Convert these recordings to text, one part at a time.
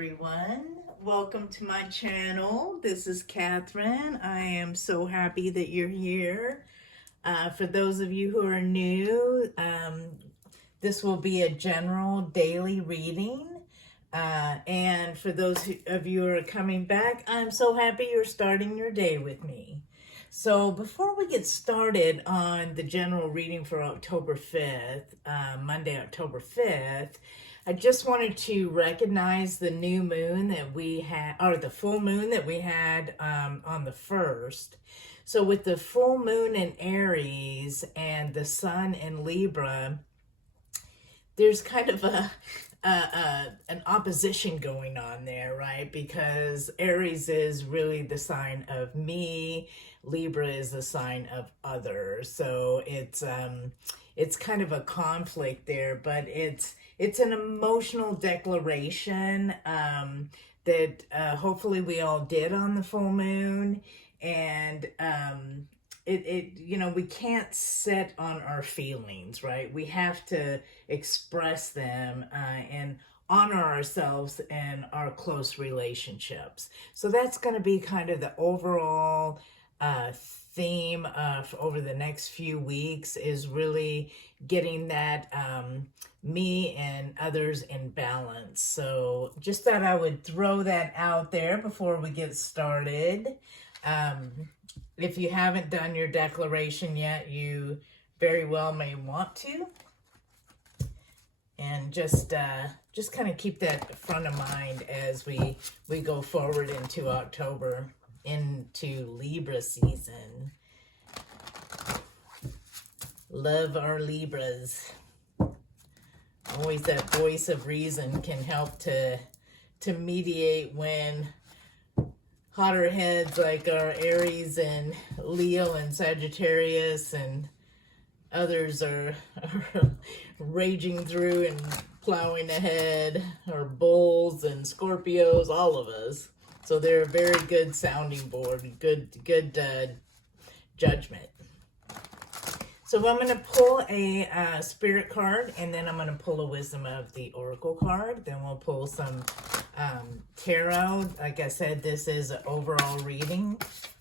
everyone. Welcome to my channel. This is Catherine. I am so happy that you're here. For those of you who are new, this will be a general daily reading. And for those of you who are coming back, I'm so happy you're starting your day with me. So before we get started on the general reading for October 5th, Monday, October 5th, I just wanted to recognize the new moon that we had, or the full moon that we had on the 1st. So with the full moon in Aries and the sun in Libra, there's kind of an opposition going on there, right? Because Aries is really the sign of me, Libra is the sign of others. So it's kind of a conflict there, but it's an emotional declaration that hopefully we all did on the full moon, and we can't sit on our feelings, right? We have to express them and honor ourselves and our close relationships. So that's going to be kind of the overall theme over the next few weeks, is really getting that me and others in balance. So just thought I would throw that out there before we get started. If you haven't done your declaration yet, you very well may want to. And just kind of keep that front of mind as we go forward into October, into Libra season. Love our Libras. Always that voice of reason can help to mediate when hotter heads like our Aries and Leo and Sagittarius and others are raging through and plowing ahead, or bulls and Scorpios, all of us. So they're a very good sounding board, good judgment. So I'm going to pull a spirit card, and then I'm going to pull a wisdom of the oracle card. Then we'll pull some tarot. Like I said, this is an overall reading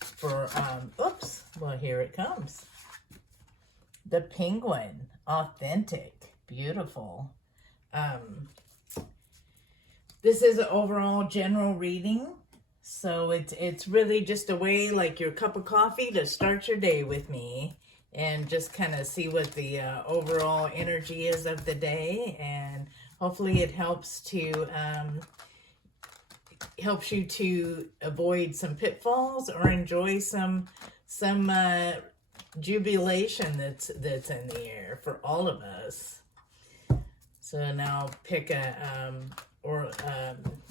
for, well, here it comes. The Penguin, authentic, beautiful. This is an overall general reading. So it's really just a way, like your cup of coffee, to start your day with me and just kind of see what the overall energy is of the day. And hopefully it helps you to avoid some pitfalls or enjoy some jubilation that's in the air for all of us. So now I'll pick a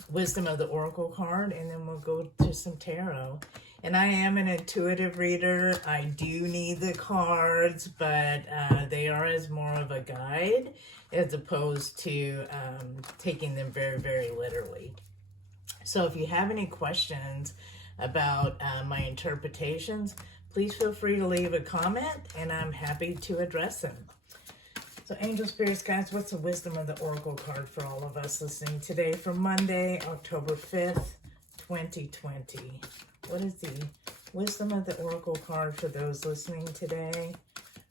wisdom of the oracle card, and then we'll go to some tarot. And I am an intuitive reader. I do need the cards, but they are as more of a guide as opposed to taking them very, very literally. So if you have any questions about my interpretations, please feel free to leave a comment, and I'm happy to address them. So angel spirits, guys, what's the wisdom of the oracle card for all of us listening today for Monday, October 5th, 2020? What is the wisdom of the oracle card for those listening today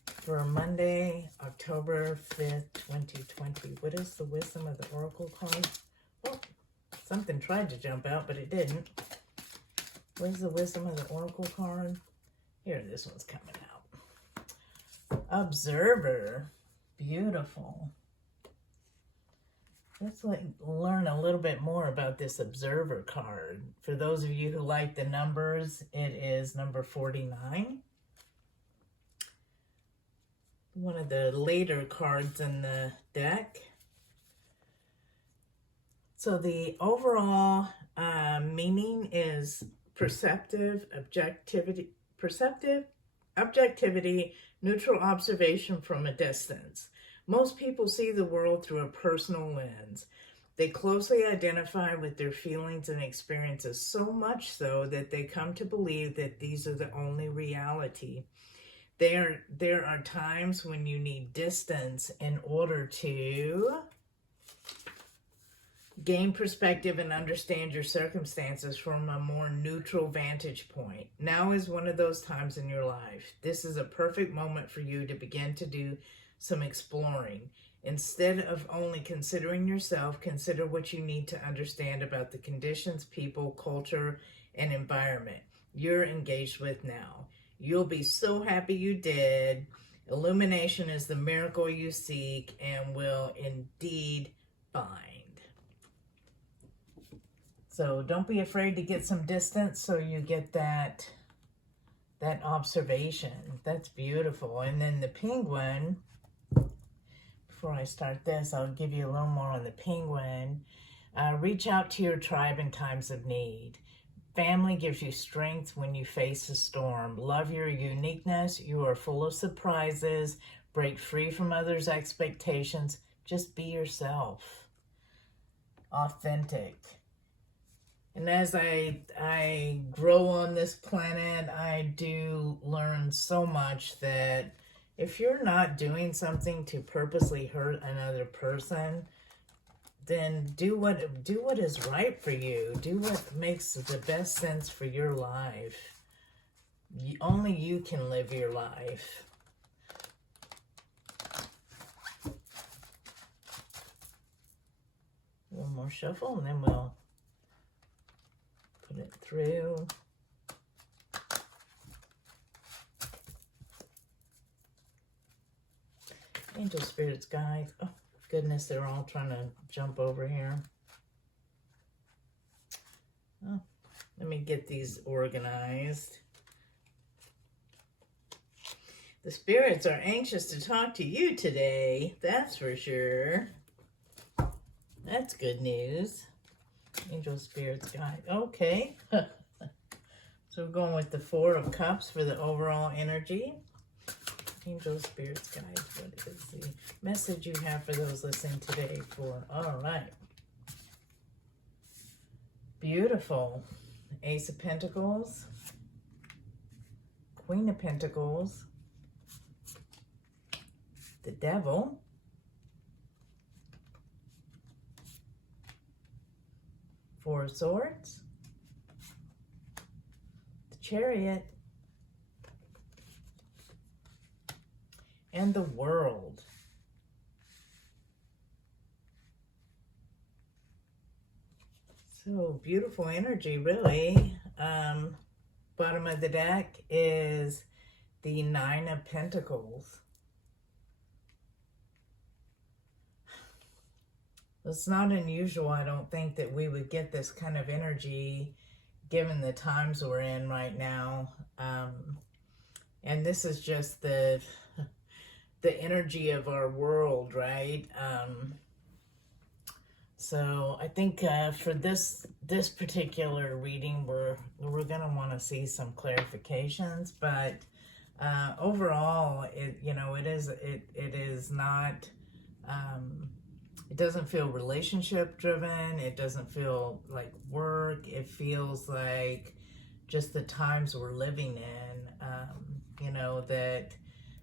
for Monday, October 5th, 2020? What is the wisdom of the oracle card? Oh, something tried to jump out, but it didn't. Where's the wisdom of the oracle card? Here, this one's coming out. Observer. Beautiful. Let's learn a little bit more about this observer card. For those of you who like the numbers, it is number 49. One of the later cards in the deck. So the overall meaning is objectivity, neutral observation from a distance. Most people see the world through a personal lens. They closely identify with their feelings and experiences, so much so that they come to believe that these are the only reality. There are times when you need distance in order to Gain perspective and understand your circumstances from a more neutral vantage point. Now is one of those times in your life. This is a perfect moment for you to begin to do some exploring. Instead of only considering yourself, consider what you need to understand about the conditions, people, culture, and environment you're engaged with now. You'll be so happy you did. Illumination is the miracle you seek and will indeed find. So don't be afraid to get some distance so you get that observation. That's beautiful. And then the penguin, before I start this, I'll give you a little more on the penguin. Reach out to your tribe in times of need. Family gives you strength when you face a storm. Love your uniqueness. You are full of surprises. Break free from others' expectations. Just be yourself. Authentic. And as I grow on this planet, I do learn so much that if you're not doing something to purposely hurt another person, then do what is right for you. Do what makes the best sense for your life. Only you can live your life. One more shuffle and then we'll put it through. Angel, spirits, guides. Oh, goodness, they're all trying to jump over here. Oh, let me get these organized. The spirits are anxious to talk to you today. That's for sure. That's good news. Angel, spirits, guide. Okay. So we're going with the Four of Cups for the overall energy. Angel, spirits, guides. What is the message you have for those listening today? All right. Beautiful. Ace of Pentacles. Queen of Pentacles. The Devil. Four of Swords. The Chariot. And the World. So beautiful energy, really. Bottom of the deck is the Nine of Pentacles. It's not unusual, I don't think, that we would get this kind of energy given the times we're in right now. And this is just the energy of our world, right? So I think for this particular reading, we're gonna want to see some clarifications, but overall, it is not. It doesn't feel relationship driven. It doesn't feel like work. It feels like just the times we're living in.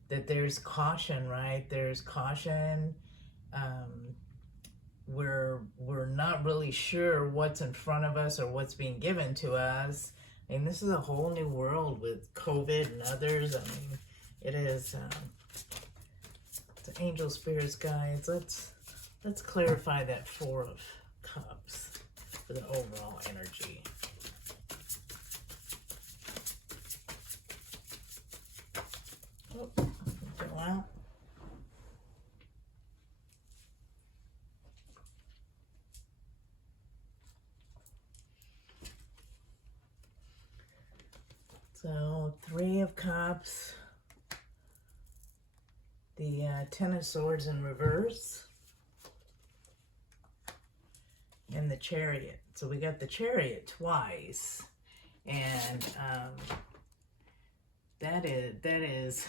That there's caution, right? There's caution. We're not really sure what's in front of us or what's being given to us. I mean, this is a whole new world with COVID and others. I mean, it is. The angel, spirits, guides. Let's clarify that Four of Cups for the overall energy. Oh, go out. So, Three of Cups, the Ten of Swords in reverse, and the Chariot. So we got the Chariot twice, and that is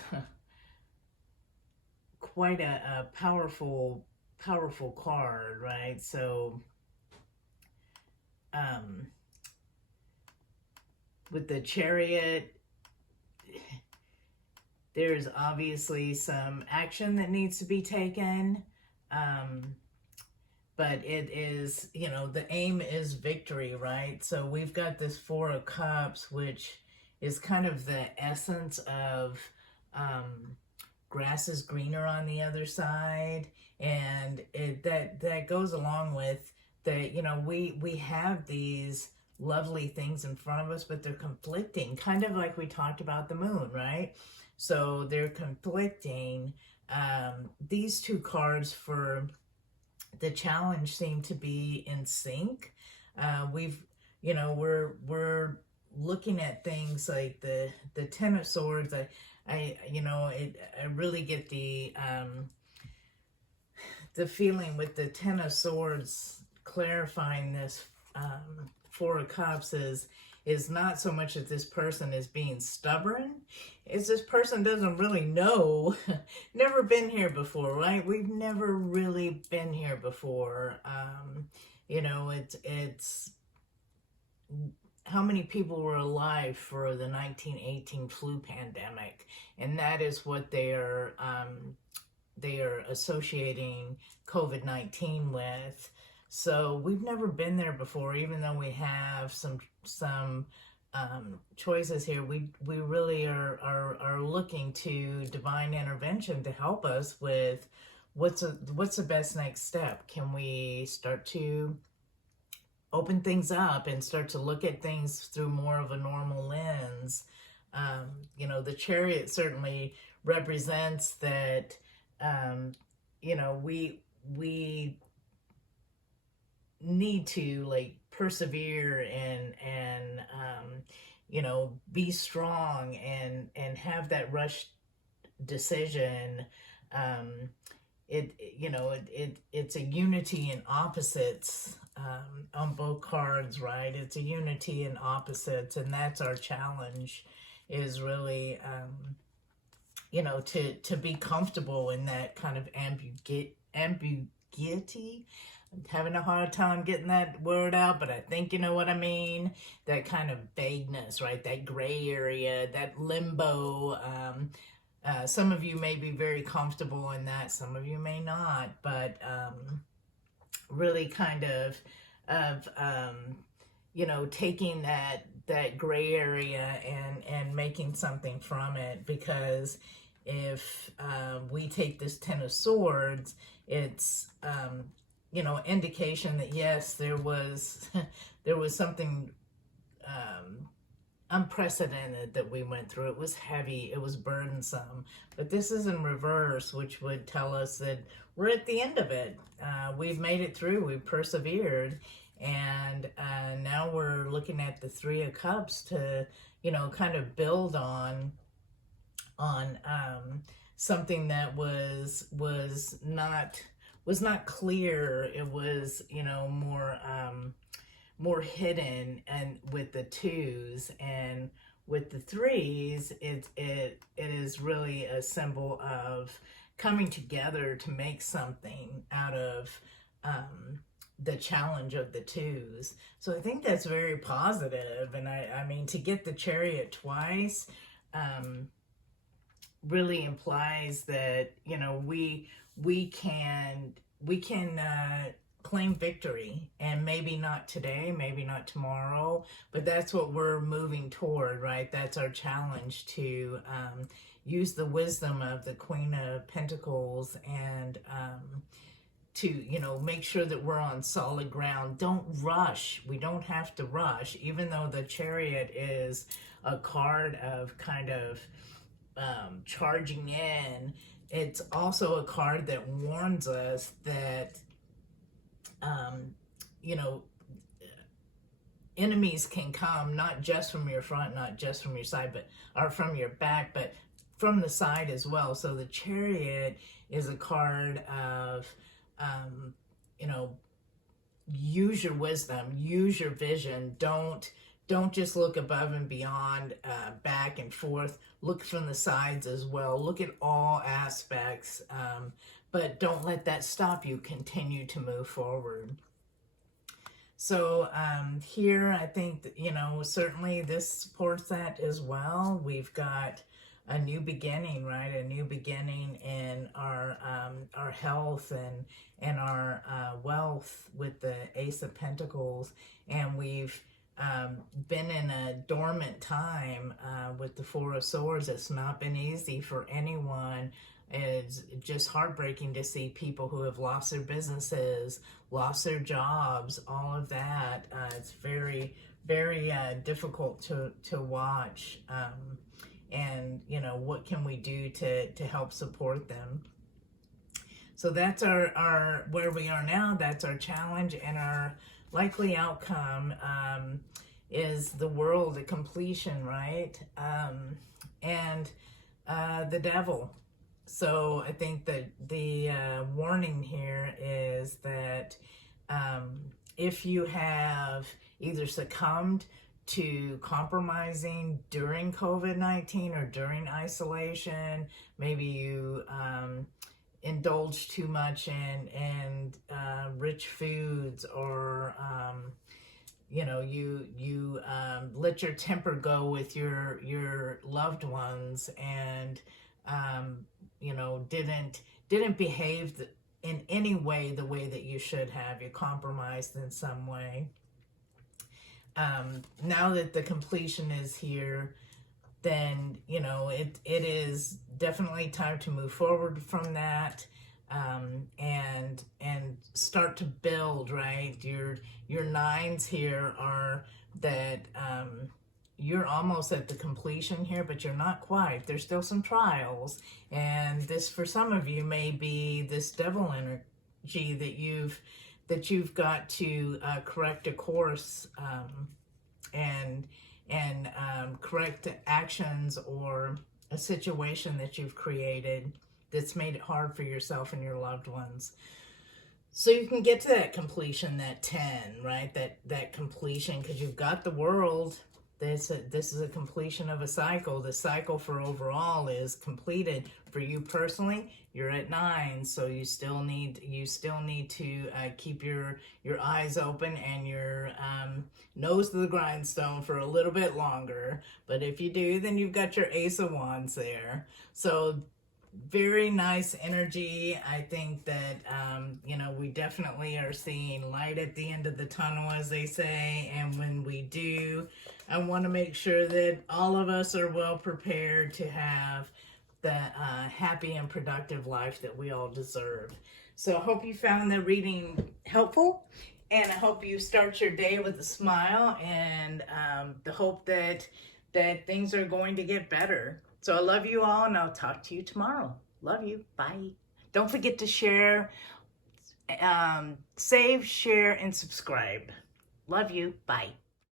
quite a powerful card, right? So with the Chariot, there's obviously some action that needs to be taken, but it is, you know, the aim is victory, right? So we've got this Four of Cups, which is kind of the essence of grass is greener on the other side, and that goes along with that. You know, we have these lovely things in front of us, but they're conflicting, kind of like we talked about the moon, right? So they're conflicting. These two cards for the challenge seem to be in sync. We've, you know, we're looking at things like the Ten of Swords. You know, I really get the feeling with the Ten of Swords clarifying this Four of Cups is not so much that this person is being stubborn, it's this person doesn't really know, never been here before, right? We've never really been here before. You know, it's how many people were alive for the 1918 flu pandemic, and that is what they are associating COVID-19 with. So we've never been there before, even though we have some choices here. We really are looking to divine intervention to help us with what's the best next step. Can we start to open things up and start to look at things through more of a normal lens? You know, the Chariot certainly represents that. You know, we need to like persevere and you know, be strong and have that rush decision. You know, it's a unity in opposites on both cards, right? It's a unity in opposites, and that's our challenge, is really you know, to be comfortable in that kind of ambiguity. I'm having a hard time getting that word out, but I think you know what I mean. That kind of vagueness, right? That gray area, that limbo. Some of you may be very comfortable in that, some of you may not, but really kind of you know, taking that gray area and making something from it. Because if we take this Ten of Swords, it's you know, indication that yes, there was something unprecedented that we went through. It was heavy, it was burdensome, but this is in reverse, which would tell us that we're at the end of it. We've made it through, we've persevered, and now we're looking at the Three of Cups to, you know, kind of build on something that was not clear. It was, you know, more hidden, and with the twos, and with the threes, it is really a symbol of coming together to make something out of the challenge of the twos. So I think that's very positive. And I mean, to get the Chariot twice really implies that, you know, we can claim victory, and maybe not today, maybe not tomorrow, but that's what we're moving toward, right? That's our challenge, to use the wisdom of the Queen of Pentacles, and to, you know, make sure that we're on solid ground. Don't rush. We don't have to rush, even though the Chariot is a card of kind of charging in. It's also a card that warns us that you know, enemies can come not just from your front, not just from your side, but or from your back, but from the side as well. So the Chariot is a card of you know, use your wisdom, use your vision. Don't just look above and beyond, back and forth. Look from the sides as well. Look at all aspects, but don't let that stop you. Continue to move forward. So here, I think that, you know, certainly this supports that as well. We've got a new beginning, right? A new beginning in our health and our wealth with the Ace of Pentacles, and we've been in a dormant time with the Four of Swords. It's not been easy for anyone. It's just heartbreaking to see people who have lost their businesses, lost their jobs, all of that. It's very, very difficult to watch. And, you know, what can we do to help support them? So that's our where we are now. That's our challenge, and our likely outcome is the world, the completion, right? And the devil. So I think that the warning here is that if you have either succumbed to compromising during COVID-19 or during isolation, maybe you indulge too much in rich foods, or you know, you let your temper go with your loved ones, and you know, didn't behave in any way the way that you should have. You compromised in some way. Now that the completion is here, then, you know, it is definitely time to move forward from that, and start to build, right? Your nines here are that you're almost at the completion here, but you're not quite. There's still some trials, and this, for some of you, may be this devil energy that you've got to correct a course, and correct actions or a situation that you've created that's made it hard for yourself and your loved ones. So you can get to that completion, that 10, right? That completion, because you've got the world. This is a completion of a cycle. The cycle for overall is completed. For you personally, you're at 9, so you still need to keep your eyes open and your nose to the grindstone for a little bit longer. But if you do, then you've got your Ace of Wands there. So very nice energy. I think that, you know, we definitely are seeing light at the end of the tunnel, as they say. And when we do, I want to make sure that all of us are well prepared to have the happy and productive life that we all deserve. So I hope you found the reading helpful, and I hope you start your day with a smile, and the hope that things are going to get better. So I love you all, and I'll talk to you tomorrow. Love you. Bye. Don't forget to share, save, share, and subscribe. Love you. Bye.